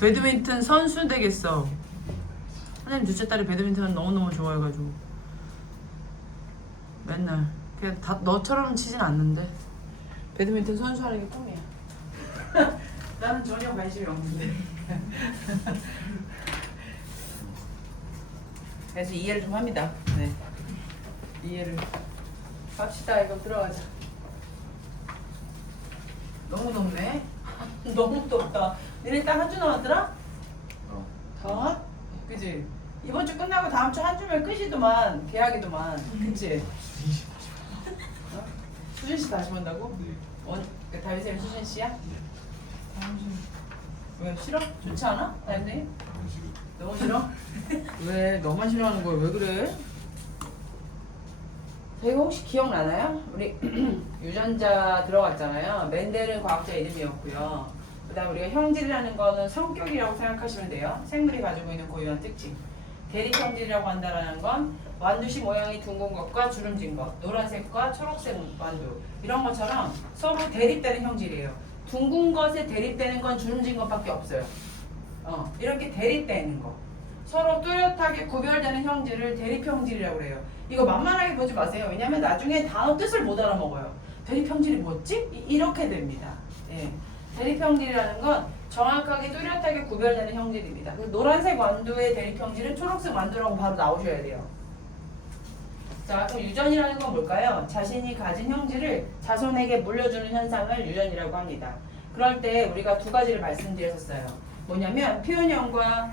배드민턴 선수 되겠어. 선생님 둘째 딸이 배드민턴 너무너무 좋아해가지고 맨날 그냥 다 너처럼 치진 않는데 배드민턴 선수 하는 게 꿈이야. 나는 전혀 관심이 없는데. 그래서 이해를 좀 합니다. 네, 이해를. 갑시다. 이거 들어가자. 너무 덥네. 너무 덥다. 너네 딱 한 주 남았더라? 더? 그지? 이번 주 끝나고 다음 주 한 주면 끝이더만. 계약이더만. 그치? 어? 수진 씨 다시 본다고? 네. 다윗쌤 수진 씨야? 왜 싫어? 좋지 않아? 다윗쌤? 너무 싫어? 왜? 너만 싫어하는 거야? 왜 그래? 이거 혹시 기억나나요? 우리 유전자 들어갔잖아요. 멘델은 과학자 이름이었고요. 그 다음 우리가 형질이라는 거는 성격이라고 생각하시면 돼요. 생물이 가지고 있는 고유한 특징. 대립형질이라고 한다는 건 완두시 모양이 둥근 것과 주름진 것, 노란색과 초록색 완두 이런 것처럼 서로 대립되는 형질이에요. 둥근 것에 대립되는 건 주름진 것밖에 없어요. 이렇게 대립되는 거. 서로 뚜렷하게 구별되는 형질을 대립형질이라고 그래요. 이거 만만하게 보지 마세요. 왜냐면 나중에 단어 뜻을 못 알아먹어요. 대립형질이 뭐지? 이렇게 됩니다. 예. 대립형질이라는 건 정확하게 뚜렷하게 구별되는 형질입니다. 그 노란색 완두의 대립형질은 초록색 완두라고 바로 나오셔야 돼요. 자, 그럼 유전이라는 건 뭘까요? 자신이 가진 형질을 자손에게 물려주는 현상을 유전이라고 합니다. 그럴 때 우리가 두 가지를 말씀드렸었어요. 뭐냐면 표현형과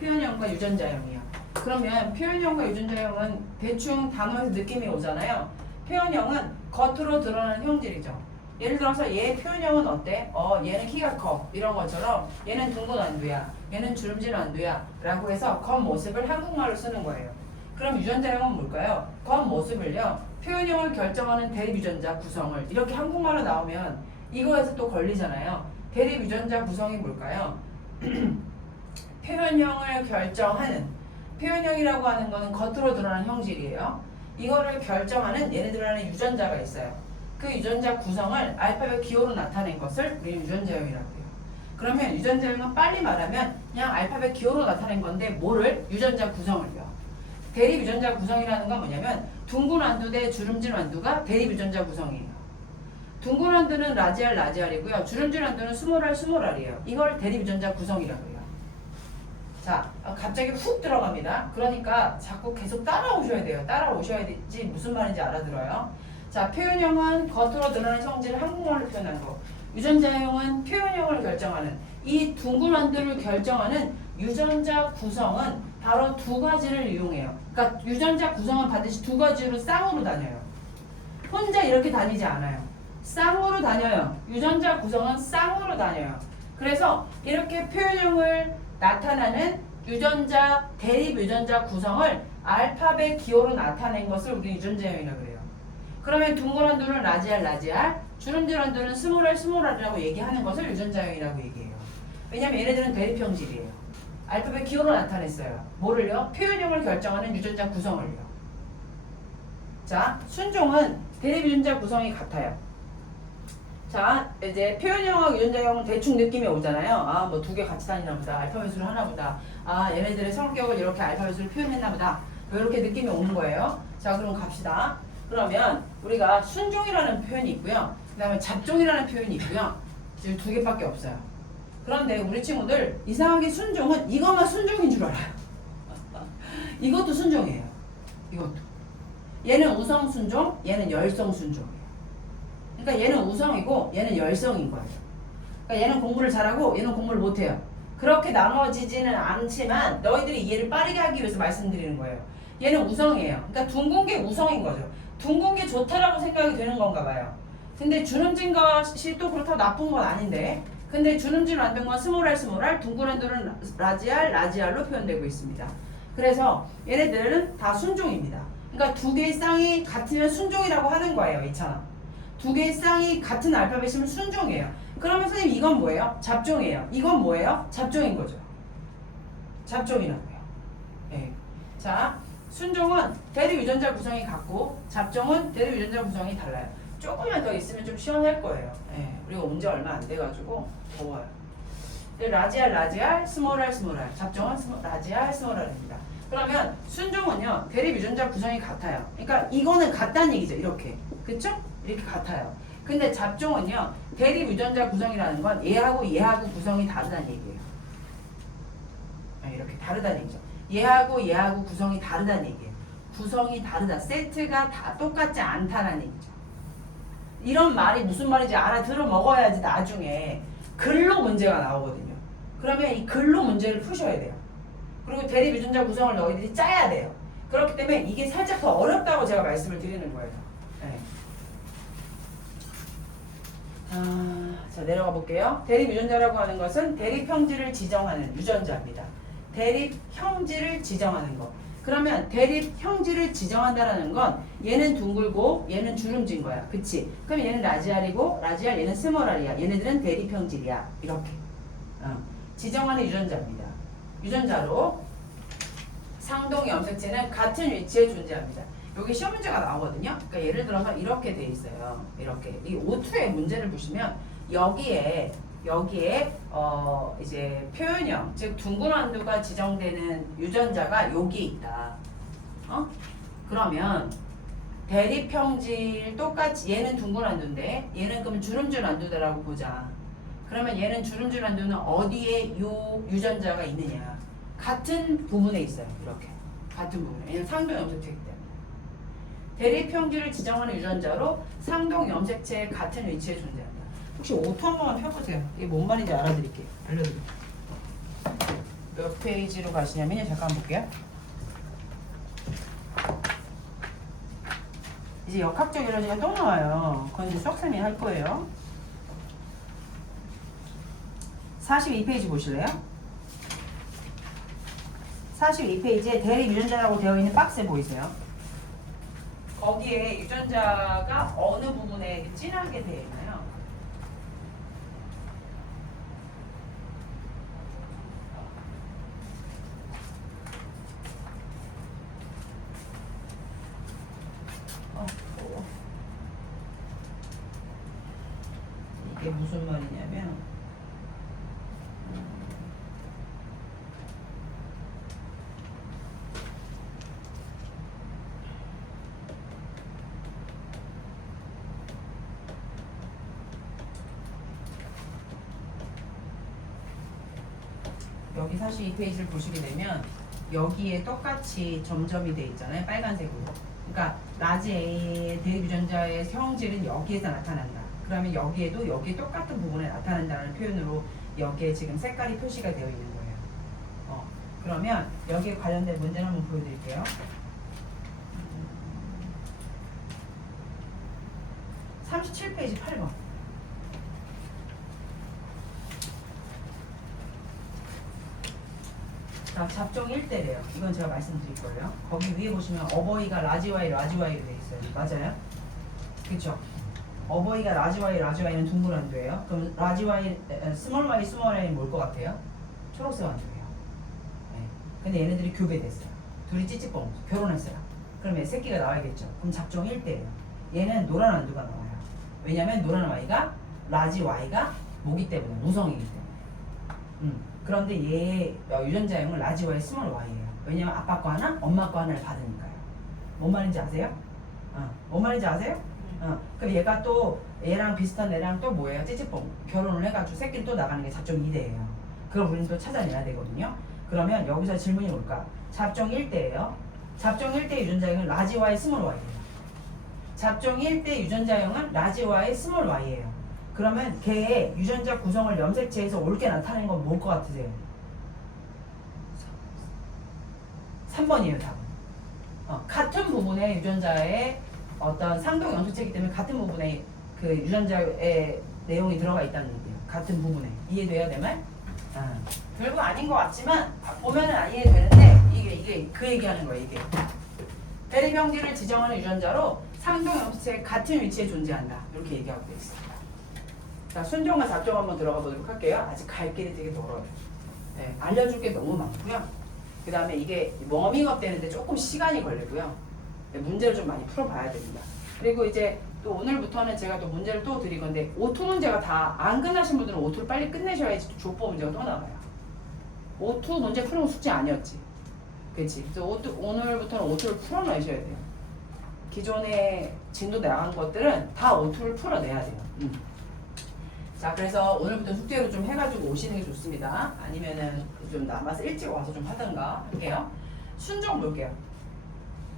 표현형과 유전자형이요. 그러면 표현형과 유전자형은 대충 단어에서 느낌이 오잖아요. 표현형은 겉으로 드러나는 형질이죠. 예를 들어서 얘 표현형은 어때? 얘는 키가 커. 이런 것처럼 얘는 둥근 완두야. 얘는 주름진 완두야. 라고 해서 겉모습을 한국말로 쓰는 거예요. 그럼 유전자형은 뭘까요? 겉모습을요. 표현형을 결정하는 대립유전자 구성을 이렇게 한국말로 나오면 이거에서 또 걸리잖아요. 대립유전자 구성이 뭘까요? 표현형을 결정하는 표현형이라고 하는 거는 겉으로 드러나는 형질이에요. 이거를 결정하는 얘네들 안에 유전자가 있어요. 그 유전자 구성을 알파벳 기호로 나타낸 것을 우리는 유전자형이라고 해요. 그러면 유전자형은 빨리 말하면 그냥 알파벳 기호로 나타낸 건데 뭐를? 유전자 구성을요. 대립 유전자 구성이라는 건 뭐냐면 둥근 완두 대 주름진 완두가 대립 유전자 구성이에요. 둥근 완두는 라지알 라지알이고요. 주름진 완두는 스몰알 스몰알이에요. 이걸 대립 유전자 구성이라고 해요. 자, 갑자기 훅 들어갑니다. 그러니까 자꾸 계속 따라오셔야 돼요. 따라오셔야지 무슨 말인지 알아들어요. 자, 표현형은 겉으로 드러나는 형질을 한국말로 표현한 거. 유전자형은 표현형을 결정하는 이 둥근 완두를 결정하는 유전자 구성은 바로 두 가지를 이용해요. 그러니까 유전자 구성은 반드시 두 가지로 쌍으로 다녀요. 혼자 이렇게 다니지 않아요. 쌍으로 다녀요. 유전자 구성은 쌍으로 다녀요. 그래서 이렇게 표현형을 나타나는 유전자, 대립 유전자 구성을 알파벳 기호로 나타낸 것을 우리 유전자형이라고 그래요. 그러면 둥근 완두는 라지알 라지알, 주름진 완두는 스몰알 스몰알이라고 얘기하는 것을 유전자형이라고 얘기해요. 왜냐면 얘네들은 대립형질이에요. 알파벳 기호로 나타냈어요. 뭐를요? 표현형을 결정하는 유전자 구성을요. 자, 순종은 대립 유전자 구성이 같아요. 자, 이제 표현형하고 유전자형은 대충 느낌이 오잖아요. 뭐 두 개 같이 다니나 보다. 알파벳으로 하나 보다. 얘네들의 성격을 이렇게 알파벳으로 표현했나 보다. 이렇게 느낌이 오는 거예요. 자, 그럼 갑시다. 그러면 우리가 순종이라는 표현이 있고요. 그 다음에 잡종이라는 표현이 있고요. 지금 두 개밖에 없어요. 그런데 우리 친구들 이상하게 순종은 이것만 순종인 줄 알아요. 이것도 순종이에요. 이것도. 얘는 우성 순종, 얘는 열성 순종이에요. 그러니까 얘는 우성이고 얘는 열성인 거예요. 그러니까 얘는 공부를 잘하고 얘는 공부를 못해요. 그렇게 나눠지지는 않지만 너희들이 이해를 빠르게 하기 위해서 말씀드리는 거예요. 얘는 우성이에요. 그러니까 둥근 게 우성인 거죠. 둥근 게 좋다라고 생각이 되는 건가 봐요. 근데 주름진 것이 또 그렇다고 나쁜 건 아닌데 근데 주름진 완두는 스몰알 스몰알, 둥근 완두는 라지알 라지알로 표현되고 있습니다. 그래서 얘네들은 다 순종입니다. 그러니까 두 개의 쌍이 같으면 순종이라고 하는 거예요. 이처럼. 두 개의 쌍이 같은 알파벳이면 순종이에요. 그러면 선생님 이건 뭐예요? 잡종이에요. 이건 뭐예요? 잡종인 거죠. 잡종이라고요. 네. 자, 순종은 대립 유전자 구성이 같고 잡종은 대립 유전자 구성이 달라요. 조금만 더 있으면 좀 시원할 거예요. 네. 우리가 온 지 얼마 안 돼가지고 더워요. 라지 R, 라지 R, 스몰 R, 스몰 R. 잡종은 라지 R, 스몰 R입니다. 그러면 순종은요, 대립 유전자 구성이 같아요. 그러니까 이거는 같다는 얘기죠. 이렇게. 그쵸? 이렇게 같아요. 근데 잡종은요, 대립 유전자 구성이라는 건 얘하고 구성이 다르다는 얘기예요. 이렇게 다르다는 얘기죠. 얘하고 구성이 다르다는 얘기예요. 구성이 다르다. 세트가 다 똑같지 않다는 얘기죠. 이런 말이 무슨 말인지 알아들어 먹어야지 나중에 글로 문제가 나오거든요. 그러면 이 글로 문제를 푸셔야 돼요. 그리고 대립 유전자 구성을 너희들이 짜야 돼요. 그렇기 때문에 이게 살짝 더 어렵다고 제가 말씀을 드리는 거예요. 네. 자, 내려가 볼게요. 대립 유전자라고 하는 것은 대립 형질을 지정하는 유전자입니다. 대립 형질을 지정하는 거. 그러면 대립 형질을 지정한다라는 건 얘는 둥글고 얘는 주름진 거야. 그치? 그럼 얘는 라지 R이고 라지 R 얘는 스몰 R이야. 얘네들은 대립 형질이야. 이렇게. 지정하는 유전자입니다. 유전자로 상동 염색체는 같은 위치에 존재합니다. 여기 시험 문제가 나오거든요. 그러니까 예를 들어서 이렇게 돼 있어요. 이렇게. 이 O2의 문제를 보시면 여기에 이제 표현형, 즉 둥근 완두가 지정되는 유전자가 여기에 있다. 그러면 대립 형질 똑같이 얘는 둥근 완두인데 얘는 그럼 주름줄 완두다라고 보자. 그러면 얘는 주름줄 완두는 어디에 요 유전자가 있느냐? 같은 부분에 있어요. 이렇게 같은 부분에. 얘는 상동 염색체이기 때문에. 대립 형질을 지정하는 유전자로 상동 염색체의 같은 위치에 존재한다. 혹시 오토 한 번만 펴보세요. 이게 뭔 말인지 알아드릴게요. 알려드릴게요. 몇 페이지로 가시냐면요. 잠깐 볼게요. 이제 역학적 에너지가 또 나와요. 그건 이제 수학쌤이 할 거예요. 42페이지 보실래요? 42페이지에 대립 유전자라고 되어 있는 박스 보이세요? 거기에 유전자가 어느 부분에 진하게 되어 있나요? 이게 무슨 말이냐면 여기 42페이지를 보시게 되면 여기에 똑같이 점점이 돼 있잖아요. 빨간색으로. 그러니까 라지 A의 대립 유전자의 형질은 여기에서 나타난다. 그러면 여기에도 여기 똑같은 부분에 나타난다는 표현으로 여기에 지금 색깔이 표시가 되어 있는 거예요. 그러면 여기에 관련된 문제를 한번 보여드릴게요. 37페이지 8번. 자, 잡종 1대래요. 이건 제가 말씀드릴 거예요. 거기 위에 보시면 어버이가 라지 Y, 라지 Y로 돼 있어요. 맞아요? 그쵸? 어버이가 라지 Y, 라지 Y는 둥근 완두예요. 그럼 라지 Y, 스몰 Y, 스몰 Y는 뭘 것 같아요? 초록색 완두예요. 네. 근데 얘네들이 교배됐어요. 둘이 찌찌뽕 결혼했어요. 그러면 새끼가 나와야겠죠. 그럼 잡종 1대예요. 얘는 노란 완두가 나와요. 왜냐면 노란 Y가 라지 Y가 모기 때문에 무성이기 때문에. 그런데 얘의 유전자형은 라지 Y, 스몰 Y예요. 왜냐면 아빠 거 하나, 엄마 거 하나를 받으니까요. 뭔 말인지 아세요? 뭔 말인지 아세요? 그럼 얘가 또 얘랑 비슷한 애랑 또 뭐예요? 찌찌뽕 결혼을 해가지고 새끼는 또 나가는 게 잡종 2대예요. 그걸 우리는 또 찾아내야 되거든요. 그러면 여기서 질문이 뭘까? 잡종 1대예요. 잡종 1대 유전자형은 라지 Y, 스몰 Y예요. 잡종 1대 유전자형은 라지 Y, 스몰 Y예요. 그러면 걔의 유전자 구성을 염색체에서 옳게 나타내는 건 뭘 것 같으세요? 3번이에요, 답은. 같은 부분의 유전자의 어떤 상동 염색체이기 때문에 같은 부분에 그 유전자의 내용이 들어가 있다는 얘기예요. 같은 부분에. 이해돼야 될 말? 별거 아닌 것 같지만 보면은 이해되는데 이게 그 얘기하는 거예요, 이게. 대립 형질을 지정하는 유전자로 상동 염색체 같은 위치에 존재한다. 이렇게 얘기하고 있어요. 자, 순종과 잡종 한번 들어가 보도록 할게요. 아직 갈 길이 되게 멀어요. 네, 알려줄 게 너무 많고요. 그 다음에 이게 워밍업 되는데 조금 시간이 걸리고요. 네, 문제를 좀 많이 풀어봐야 됩니다. 그리고 이제 또 오늘부터는 제가 또 문제를 또 드릴 건데 오투 문제가 다 안 끝나신 분들은 오투를 빨리 끝내셔야지 또 족보 문제가 또 나와요. 오투 문제 푸는 거 숙제 아니었지. 그치? 그래서 오늘부터는 오투를 풀어내셔야 돼요. 기존에 진도 나간 것들은 다 오투를 풀어내야 돼요. 자, 그래서 오늘부터 숙제로 좀 해가지고 오시는 게 좋습니다. 아니면은 좀 남아서 일찍 와서 좀 하든가 할게요. 순종 볼게요.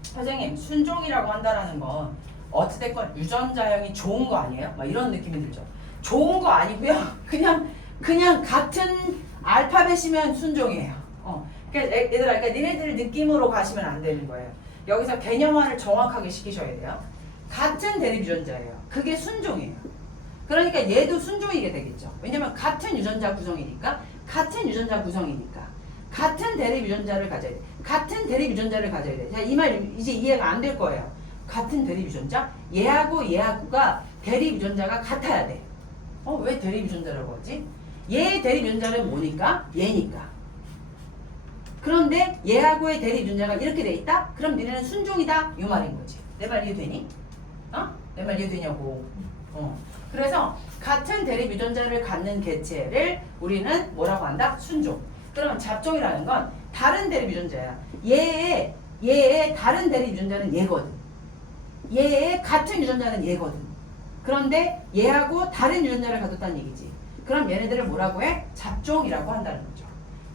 선생님, 순종이라고 한다는 건 어찌됐건 유전자형이 좋은 거 아니에요? 막 이런 느낌이 들죠. 좋은 거 아니고요. 그냥 같은 알파벳이면 순종이에요. 그러니까 얘들아, 그러니까 니네들 느낌으로 가시면 안 되는 거예요. 여기서 개념화를 정확하게 시키셔야 돼요. 같은 대립 유전자예요. 그게 순종이에요. 그러니까 얘도 순종이게 되겠죠. 왜냐면 같은 유전자 구성이니까, 같은 대립 유전자를 가져야 돼. 같은 대립 유전자를 가져야 돼. 자, 이 말 이제 이해가 안 될 거예요. 같은 대립 유전자? 얘하고가 대립 유전자가 같아야 돼. 왜 대립 유전자라고 하지? 얘의 대립 유전자는 뭐니까? 얘니까. 그런데 얘하고의 대립 유전자가 이렇게 돼 있다? 그럼 니네는 순종이다? 이 말인 거지. 내 말 이해되니? 내 말 이해되냐고. 그래서 같은 대립 유전자를 갖는 개체를 우리는 뭐라고 한다? 순종. 그러면 잡종이라는 건 다른 대립 유전자야. 얘의 다른 대립 유전자는 얘거든. 얘의 같은 유전자는 얘거든. 그런데 얘하고 다른 유전자를 가졌다는 얘기지. 그럼 얘네들을 뭐라고 해? 잡종이라고 한다는 거죠.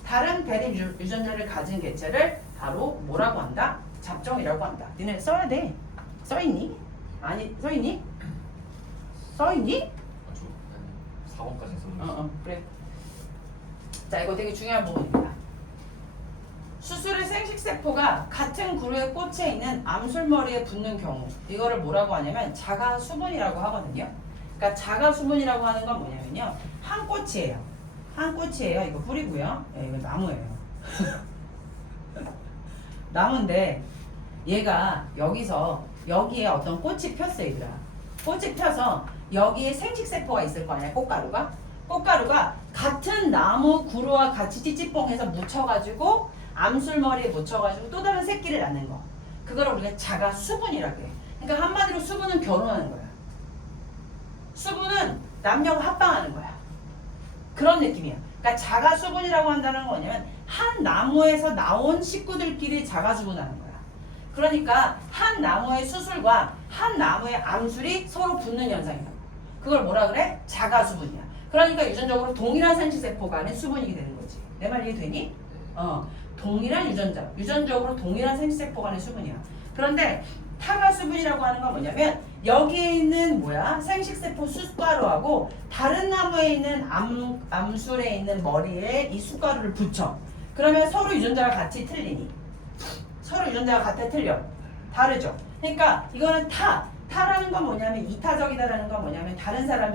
다른 대립 유전자를 가진 개체를 바로 뭐라고 한다? 잡종이라고 한다. 니네 써야 돼. 써있니? 아니, 써있니? 써있니? 4번까지 써있어요. 그래. 자, 이거 되게 중요한 부분입니다. 수술의 생식세포가 같은 그루의 꽃에 있는 암술머리에 붙는 경우, 이거를 뭐라고 하냐면 자가수분이라고 하거든요. 그러니까 자가수분이라고 하는 건 뭐냐면요, 한 꽃이에요. 이거 뿌리고요. 이거 나무예요. 나무인데 얘가 여기에 어떤 꽃이 폈어, 얘들아. 꽃이 펴서 여기에 생식세포가 있을 거 아니야, 꽃가루가 같은 나무 구루와 같이 찌찌뽕해서 묻혀가지고 암술머리에 묻혀가지고 또 다른 새끼를 낳는 거. 그걸 우리가 자가수분이라고 해. 그러니까 한마디로 수분은 결혼하는 거야. 수분은 남녀가 합방하는 거야. 그런 느낌이야. 그러니까 자가수분이라고 한다는 건 뭐냐면 한 나무에서 나온 식구들끼리 자가수분하는 거야. 그러니까 한 나무의 수술과 한 나무의 암술이 서로 붙는 현상이야. 그걸 뭐라 그래? 자가수분이야. 그러니까 유전적으로 동일한 생식세포가 안에 수분이게 되는 거지. 내 말 이해되니? 동일한 유전적으로 동일한 생식세포가 안에 수분이야. 그런데 타가수분이라고 하는 건 뭐냐면 여기에 있는 생식세포 숯가루하고 다른 나무에 있는 암술에 있는 머리에 이 숯가루를 붙여. 그러면 서로 유전자가 같이 틀리니? 서로 유전자가 같아 틀려? 다르죠? 그러니까 이거는 타라는 건 뭐냐면 이타적이다라는 건 뭐냐면 다른 사람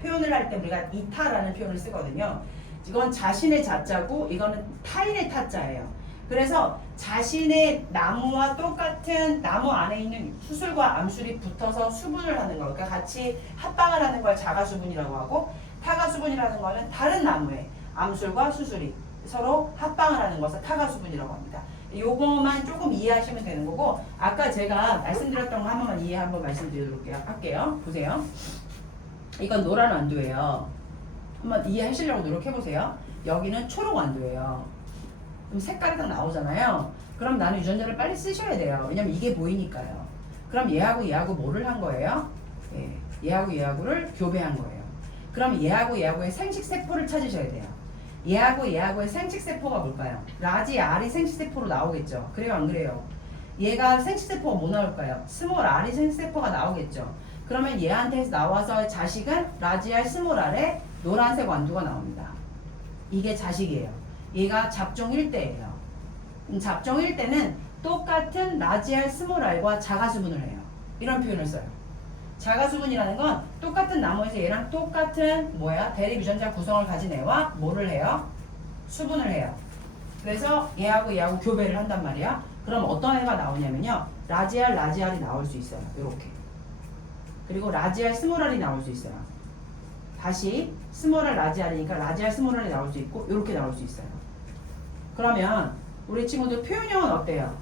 표현을 할 때 우리가 이타라는 표현을 쓰거든요. 이건 자신의 자자고 이거는 타인의 타자예요. 그래서 자신의 나무와 똑같은 나무 안에 있는 수술과 암술이 붙어서 수분을 하는 거, 그러니까 같이 합방을 하는 걸 자가수분이라고 하고, 타가수분이라는 거는 다른 나무의 암술과 수술이 서로 합방을 하는 것을 타가수분이라고 합니다. 요거만 조금 이해하시면 되는 거고, 아까 제가 말씀드렸던 거 한 번만 한번 말씀드리도록 할게요. 보세요. 이건 노란 완두예요. 한번 이해하시려고 노력해보세요. 여기는 초록 완두예요. 그럼 색깔이 딱 나오잖아요. 그럼 나는 유전자를 빨리 쓰셔야 돼요. 왜냐면 이게 보이니까요. 그럼 얘하고 뭐를 한 거예요? 얘하고를 교배한 거예요. 그럼 얘하고의 생식세포를 찾으셔야 돼요. 얘하고의 생식세포가 뭘까요? 라지 R이 생식세포로 나오겠죠. 그래요, 안 그래요? 얘가 생식세포가 뭐 나올까요? 스몰 R이 생식세포가 나오겠죠. 그러면 얘한테서 나와서 자식은 라지 R 스몰 R에 노란색 완두가 나옵니다. 이게 자식이에요. 얘가 잡종 1대예요. 잡종 1대는 똑같은 라지 R 스몰 R과 자가수분을 해요. 이런 표현을 써요. 자가수분이라는 건 똑같은 나무에서 얘랑 똑같은 대립 유전자 구성을 가진 애와 뭐를 해요? 수분을 해요. 그래서 얘하고 교배를 한단 말이야. 그럼 어떤 애가 나오냐면요, 라지 R이 나올 수 있어요. 이렇게. 그리고 라지 R 스몰 R이 나올 수 있어요. 다시 스몰 R 라지 R이니까 라지 R 스몰 R이 나올 수 있고 이렇게 나올 수 있어요. 그러면 우리 친구들 표현형은 어때요?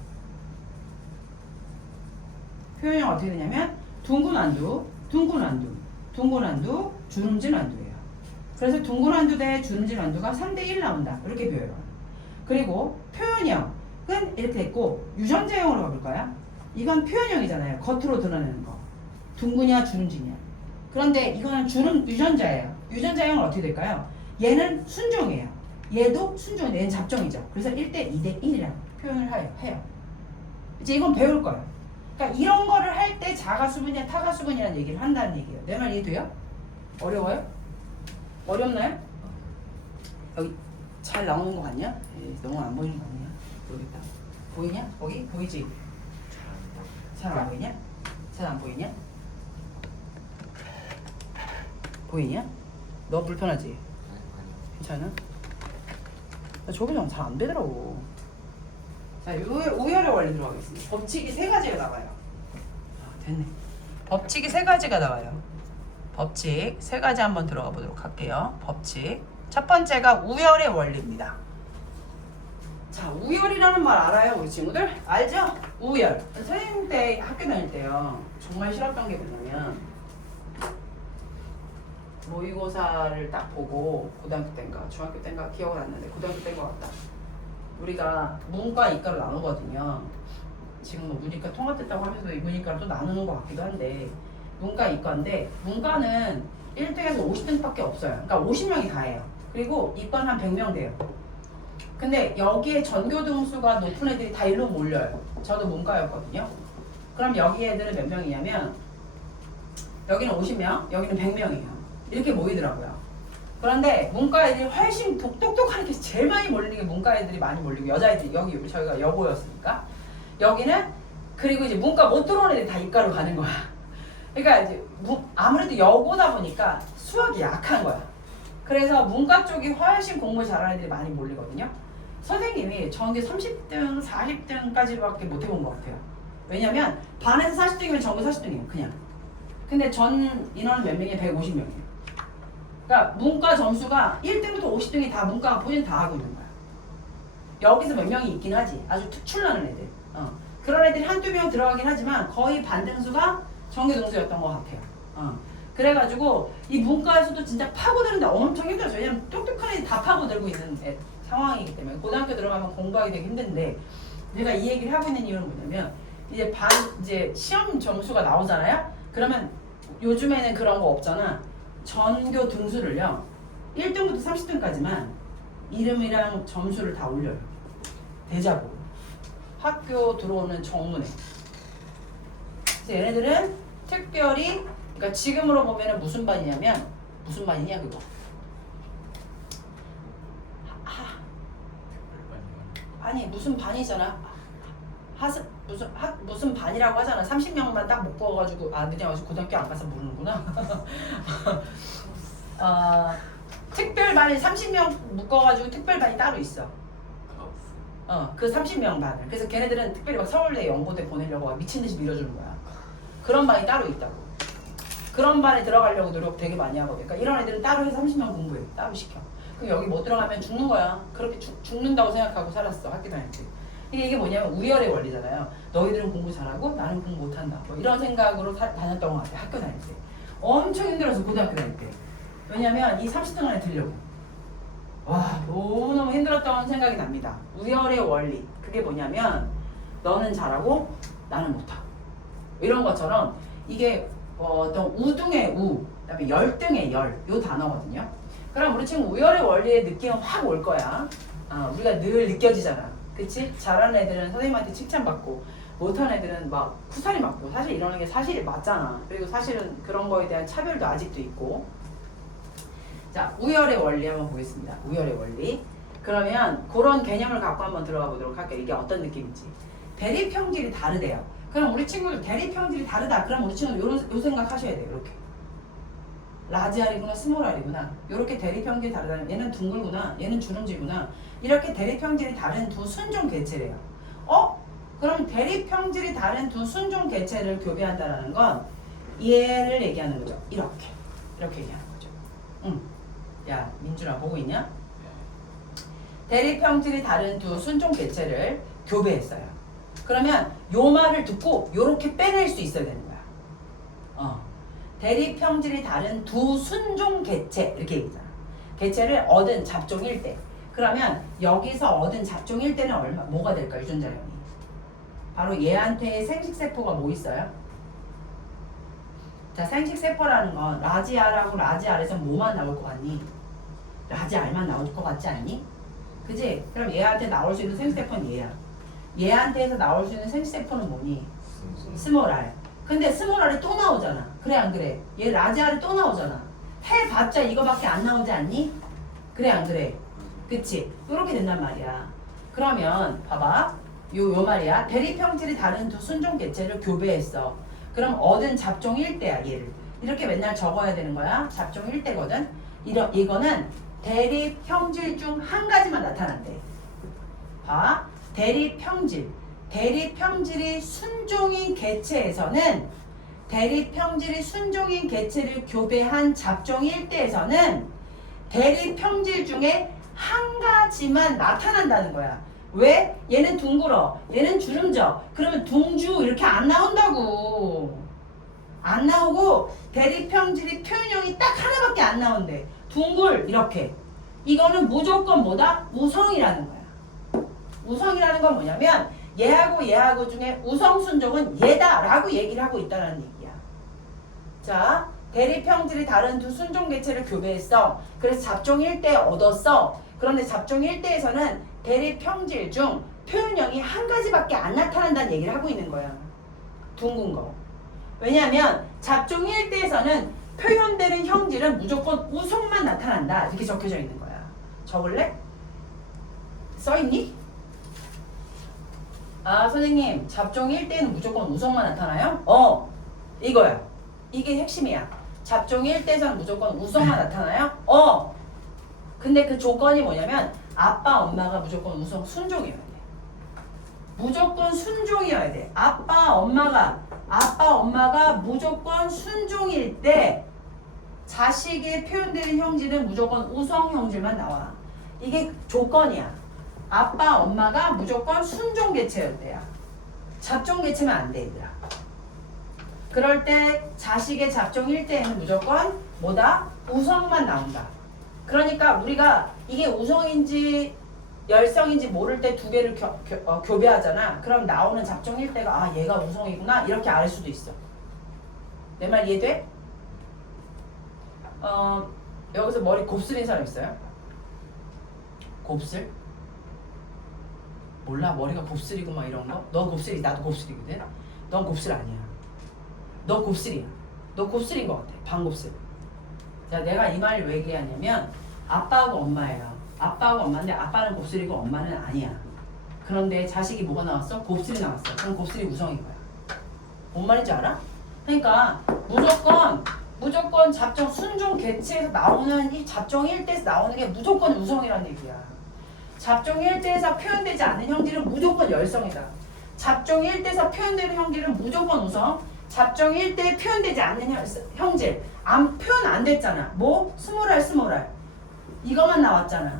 표현형 어떻게 되냐면 둥근 안두, 둥근 안두, 둥근 안두, 주름진 안두예요. 그래서 둥근 안두 대 주름진 안두가 3대1 나온다. 이렇게 표현해요. 그리고 표현형은 이렇게 됐고 유전자형으로 가볼까요? 이건 표현형이잖아요. 겉으로 드러내는 거. 둥근이야 주름진이야. 그런데 이거는 유전자예요. 유전자형은 어떻게 될까요? 얘는 순종이에요. 얘도 순종인데 얘는 잡종이죠. 그래서 1대 2대 1이라고 표현을 해요. 이제 이건 배울 거예요. 그러니까 이런 거를 할 때 자가수분이냐 타가수분이라는 얘기를 한다는 얘기예요. 내 말 이해돼요? 어려워요? 어렵나요? 여기 잘 나오는 거 같냐? 에이, 너무 안 보이는 거 아니야? 모르겠다. 보이냐? 거기? 보이지? 잘 안 보이냐? 잘 안 보이냐? 보이냐? 너 불편하지? 괜찮아? 나 저기 좀 잘 안 되더라고. 자, 우열의 원리 들어가겠습니다. 법칙이 3가지가 나와요. 됐네. 법칙이 3가지가 나와요. 법칙 3가지 한번 들어가 보도록 할게요. 법칙. 첫 번째가 우열의 원리입니다. 자, 우열이라는 말 알아요, 우리 친구들? 알죠? 우열. 선생님 때 학교 다닐 때요. 정말 싫었던 게 뭐냐면 모의고사를 딱 보고 고등학교 때인가 중학교 때인가 기억은 안 나는데 고등학교 때인 것 같다. 우리가 문과 이과로 나누거든요. 지금 뭐 문이과 통합됐다고 하면서 문이과를 또 나누는 것 같기도 한데 문과 이과인데 문과는 1등에서 50등밖에 없어요. 그러니까 50명이 다 해요. 그리고 이과는 한 100명 돼요. 근데 여기에 전교 등수가 높은 애들이 다 일로 몰려요. 저도 문과였거든요. 그럼 여기 애들은 몇 명이냐면 여기는 50명, 여기는 100명이에요. 이렇게 모이더라고요. 그런데 문과 애들이 훨씬 똑똑한 애들이 제일 많이 몰리는 게 문과 애들이 많이 몰리고 여자애들이 여기 저희가 여고였으니까 여기는 그리고 이제 문과 못 들어오는 애들이 다 이과로 가는 거야. 그러니까 이제 아무래도 여고다 보니까 수학이 약한 거야. 그래서 문과 쪽이 훨씬 공부 잘하는 애들이 많이 몰리거든요. 선생님이 전교 30등, 40등까지밖에 못 해본 것 같아요. 왜냐면 반에서 40등이면 전교 40등이에요. 그냥. 근데 전 인원은 몇 명이에요? 150명이에요. 그러니까 문과 점수가 1등부터 50등이 다 문과가 본인 다 하고 있는 거야. 여기서 몇 명이 있긴 하지. 아주 특출나는 애들. 그런 애들이 한두 명 들어가긴 하지만 거의 반등수가 전교 등수였던 것 같아요. 그래가지고 이 문과에서도 진짜 파고드는데 엄청 힘들었어요. 왜냐면 똑똑한 애들이 다 파고들고 있는 상황이기 때문에 고등학교 들어가면 공부하기 되게 힘든데 제가 이 얘기를 하고 있는 이유는 뭐냐면 이제 시험 점수가 나오잖아요. 그러면 요즘에는 그런 거 없잖아. 전교 등수를요 1등부터 30등까지만 이름이랑 점수를 다 올려요. 대자보 학교 들어오는 정문에. 그래서 얘네들은 특별히 그러니까 지금으로 보면은 무슨 반이냐면 무슨 반이냐 그거 아니 무슨 반이잖아. 무슨 반이라고 하잖아. 30명만 딱 못 뽑아가지고 그냥 아직 고등학교 안 가서 모르는구나. 특별반이 30명 묶어가지고 특별반이 따로 있어. 그 30명 반을. 그래서 걔네들은 특별히 막 서울대, 연고대 보내려고 막 미친 듯이 밀어주는 거야. 그런 반이 따로 있다고. 그런 반에 들어가려고 노력 되게 많이 하거든. 그러니까 이런 애들은 따로 해서 30명 공부해. 따로 시켜. 그럼 여기 못 들어가면 죽는 거야. 그렇게 죽는다고 생각하고 살았어. 학교 다닐 때. 이게 뭐냐면 우열의 원리잖아요. 너희들은 공부 잘하고 나는 공부 못한다. 뭐 이런 생각으로 다녔던 것 같아. 학교 다닐 때. 엄청 힘들어서 고등학교 다닐 때. 왜냐면 이 30등 안에 들려고. 와 너무너무 힘들었던 생각이 납니다. 우열의 원리. 그게 뭐냐면 너는 잘하고 나는 못하고. 이런 것처럼 이게 어떤 우등의 우, 그다음에 열등의 열, 요 단어거든요. 그럼 우리 친구 우열의 원리의 느낌은 확 올 거야. 우리가 늘 느껴지잖아. 그치? 잘하는 애들은 선생님한테 칭찬받고 못하는 애들은 막 쿠사리 맞고 사실 이러는 게 사실이 맞잖아. 그리고 사실은 그런 거에 대한 차별도 아직도 있고. 자, 우열의 원리 한번 보겠습니다. 우열의 원리. 그러면 그런 개념을 갖고 한번 들어가 보도록 할게요. 이게 어떤 느낌인지. 대립형질이 다르대요. 그럼 우리 친구들 대립형질이 다르다. 그럼 우리 친구들 요 생각 하셔야 돼요. 이렇게. 라지 알이구나 스몰 알이구나 이렇게 대립형질이 다르다면 얘는 둥글구나 얘는 주름지구나 이렇게 대립형질이 다른 두 순종 개체래요. 그럼 대립형질이 다른 두 순종 개체를 교배한다는 건 얘를 얘기하는 거죠. 이렇게 얘기하는 거죠. 야 민준아 보고 있냐? 대립형질이 다른 두 순종 개체를 교배했어요. 그러면 요 말을 듣고 요렇게 빼낼 수 있어야 되는 거야. 대립 형질이 다른 두 순종 개체 이렇게 얘기잖아. 개체를 얻은 잡종일 때. 그러면 여기서 얻은 잡종일 때는 뭐가 될까 유전자량이? 바로 얘한테 생식세포가 뭐 있어요? 자, 생식세포라는 건 라지알하고 라지알에서 뭐만 나올 것 같니? 라지알만 나올 것 같지 않니? 그지? 그럼 얘한테 나올 수 있는 생식세포는 얘야. 얘한테서 나올 수 있는 생식세포는 뭐니? 스몰알. 근데 스몰알이 또 나오잖아. 그래 안 그래? 얘 라지알이 또 나오잖아. 해봤자 이거밖에 안 나오지 않니? 그래 안 그래? 그치? 이렇게 된단 말이야. 그러면 봐봐. 요 말이야. 대립형질이 다른 두 순종 개체를 교배했어. 그럼 얻은 잡종 1대야 얘를. 이렇게 맨날 적어야 되는 거야. 잡종 1대거든. 이거는 대립형질 중 한 가지만 나타난대. 봐. 대립형질. 대립형질이 순종인 개체에서는 대립형질이 순종인 개체를 교배한 잡종 1대에서는 대립형질 중에 한 가지만 나타난다는 거야. 왜? 얘는 둥글어. 얘는 주름져. 그러면 둥주 이렇게 안 나온다고. 안 나오고 대립형질이 표현형이 딱 하나밖에 안 나온대. 둥글 이렇게. 이거는 무조건 뭐다? 우성이라는 거야. 우성이라는 건 뭐냐면 얘하고 중에 우성 순종은 얘다라고 얘기를 하고 있다는 얘기야. 자, 대립형질이 다른 두 순종 개체를 교배했어. 그래서 잡종 1대 얻었어. 그런데 잡종 1대에서는 대립형질 중 표현형이 한 가지밖에 안 나타난다는 얘기를 하고 있는 거야. 둥근 거. 왜냐하면 잡종 1대에서는 표현되는 형질은 무조건 우성만 나타난다. 이렇게 적혀져 있는 거야. 적을래? 써있니? 아, 선생님, 잡종 1대는 무조건 우성만 나타나요? 이거야. 이게 핵심이야. 잡종 1대에서는 무조건 우성만 나타나요? 근데 그 조건이 뭐냐면 아빠, 엄마가 무조건 우성 순종이어야 돼. 무조건 순종이어야 돼. 아빠, 엄마가 무조건 순종일 때 자식의 표현되는 형질은 무조건 우성 형질만 나와. 이게 조건이야. 아빠, 엄마가 무조건 순종 개체일 때야. 잡종 개체면 안 돼, 얘들아. 그럴 때 자식의 잡종 1대에는 무조건 뭐다? 우성만 나온다. 그러니까 우리가 이게 우성인지 열성인지 모를 때 두 개를 교배하잖아. 그럼 나오는 잡종 1대가 아 얘가 우성이구나 이렇게 알 수도 있어. 내 말 이해돼? 여기서 머리 곱슬인 사람 있어요? 곱슬? 몰라? 머리가 곱슬이고 막 이런 거? 너 곱슬이 나도 곱슬이거든? 넌 곱슬 아니야. 너 곱슬이야. 너 곱슬인 것 같아. 반곱슬. 자, 내가 이 말을 왜 얘기하냐면 아빠하고 엄마예요. 아빠하고 엄마인데 아빠는 곱슬이고 엄마는 아니야. 그런데 자식이 뭐가 나왔어? 곱슬이 나왔어. 그럼 곱슬이 우성인 거야. 뭔 말인지 알아? 그러니까 무조건 잡종 순종 개체에서 나오는 이 잡종 1대에서 나오는 게 무조건 우성이라는 얘기야. 잡종 1대에서 표현되지 않는 형질은 무조건 열성이다. 잡종 1대에서 표현되는 형질은 무조건 우성. 잡종 1대에 표현되지 않는 형질 표현 안 됐잖아. 뭐? 스몰알 이거만 나왔잖아.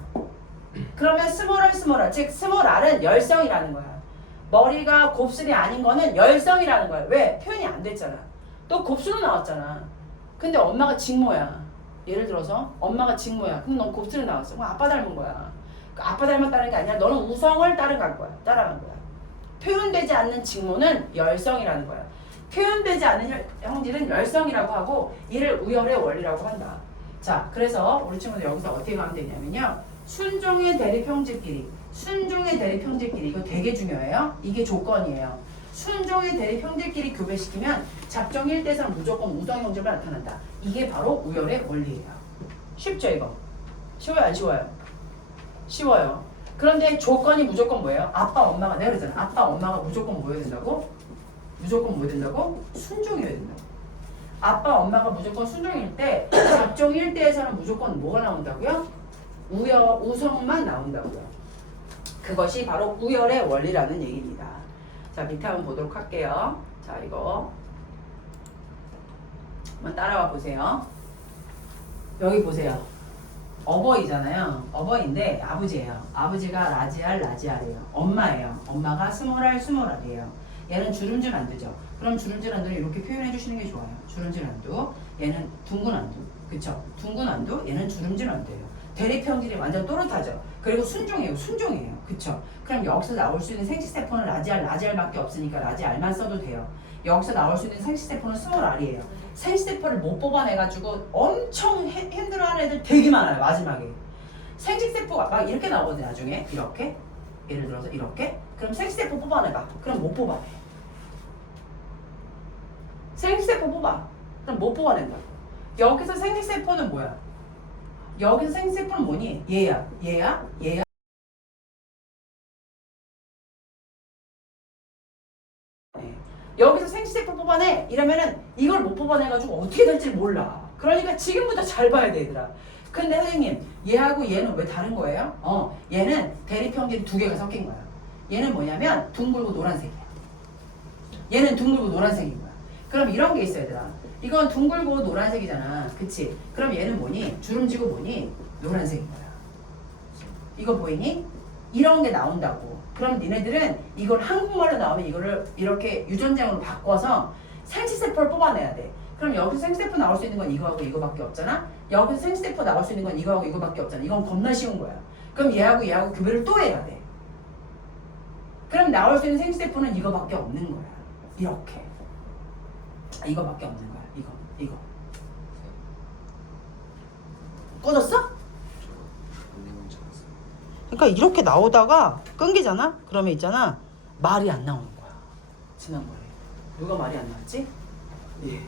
그러면 스몰알 즉 스몰알은 열성이라는 거야. 머리가 곱슬이 아닌 거는 열성이라는 거야. 왜? 표현이 안 됐잖아. 또 곱슬로 나왔잖아. 근데 엄마가 직모야. 예를 들어서 엄마가 직모야. 그럼 넌 곱슬로 나왔어. 그럼 아빠 닮은 거야. 아빠 닮았다는 게 아니라 너는 우성을 따라간 거야. 표현되지 않는 직모는 열성이라는 거야. 표현되지 않는 형질은 열성이라고 하고 이를 우열의 원리라고 한다. 자, 그래서 우리 친구들 여기서 어떻게 가면 되냐면요. 순종의 대립형질끼리 이거 되게 중요해요. 이게 조건이에요. 순종의 대립형질끼리 교배시키면 잡종 1대에서는 무조건 우성 형질만 나타난다. 이게 바로 우열의 원리예요. 쉽죠 이거? 쉬워요 안 쉬워요? 쉬워요. 그런데 조건이 무조건 뭐예요? 아빠 엄마가 내가 그랬잖아. 아빠 엄마가 무조건 뭐여야 된다고? 순종이어야 된다고. 아빠 엄마가 무조건 순종일 때 잡종 1대에서는 무조건 뭐가 나온다고요? 우성만 나온다고요. 그것이 바로 우열의 원리라는 얘기입니다. 자, 밑에 한번 보도록 할게요. 자, 이거 한번 따라와 보세요. 여기 보세요. 어버이잖아요. 어버이인데 아버지예요. 아버지가 라지알이에요. 엄마예요. 엄마가 스몰알이에요. 얘는 주름질 안두죠. 그럼 주름질 안두를 이렇게 표현해 주시는 게 좋아요. 주름질 안두. 얘는 둥근 안두. 그쵸? 둥근 안두. 얘는 주름질 안두예요. 대립형질이 완전 또렷하죠. 그리고 순종이에요. 순종이에요. 그쵸? 그럼 여기서 나올 수 있는 생식세포는 라지알밖에 없으니까 라지알만 써도 돼요. 여기서 나올 수 있는 생식세포는 스몰 R이에요. 생식세포를 못 뽑아내가지고 엄청 힘들어하는 애들 되게 많아요. 마지막에. 생식세포가 막 이렇게 나오거든요. 나중에 이렇게. 예를 들어서 이렇게. 그럼 생식세포 뽑아내봐. 그럼 못 뽑아내. 생식세포 뽑아. 그럼 못 뽑아낸다. 여기서 생식세포는 뭐야? 여기서 생식세포는 뭐니? 얘야. 얘야. 얘야. 여기서 생식세포 뽑아내 이러면은 이걸 못 뽑아내가지고 어떻게 될지 몰라. 그러니까 지금부터 잘 봐야 돼 얘들아. 근데 선생님 얘하고 얘는 왜 다른 거예요? 얘는 대립형질이 두 개가 섞인 거야. 얘는 뭐냐면 둥글고 노란색이야. 얘는 둥글고 노란색인 거야. 그럼 이런 게 있어 얘들아. 이건 둥글고 노란색이잖아. 그치? 그럼 얘는 뭐니? 주름지고 뭐니? 노란색인 거야. 이거 보이니? 이런 게 나온다고. 그럼 니네들은 이걸 한국말로 나오면 이거를 이렇게 유전자로 바꿔서 생식세포를 뽑아내야 돼. 그럼 여기서 생식세포 나올 수 있는 건 이거하고 이거밖에 없잖아. 여기서 생식세포 나올 수 있는 건 이거하고 이거밖에 없잖아. 이건 겁나 쉬운 거야. 그럼 얘하고 구별을 또 해야 돼. 그럼 나올 수 있는 생식세포는 이거밖에 없는 거야. 이렇게. 이거밖에 없는 거야. 이거. 꺼졌어? 그러니까 이렇게 나오다가 끊기잖아? 그러면 있잖아. 말이 안 나오는 거야. 지난번에. 누가 말이 안 나왔지? 예.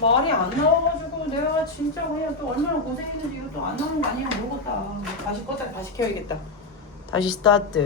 말이 안 나와가지고 내가 진짜 그냥 또 얼마나 고생했는지 이거 또 안 나오는 거 아니야 모르겠다. 다시 껐다 다시 켜야겠다. 다시 스타트.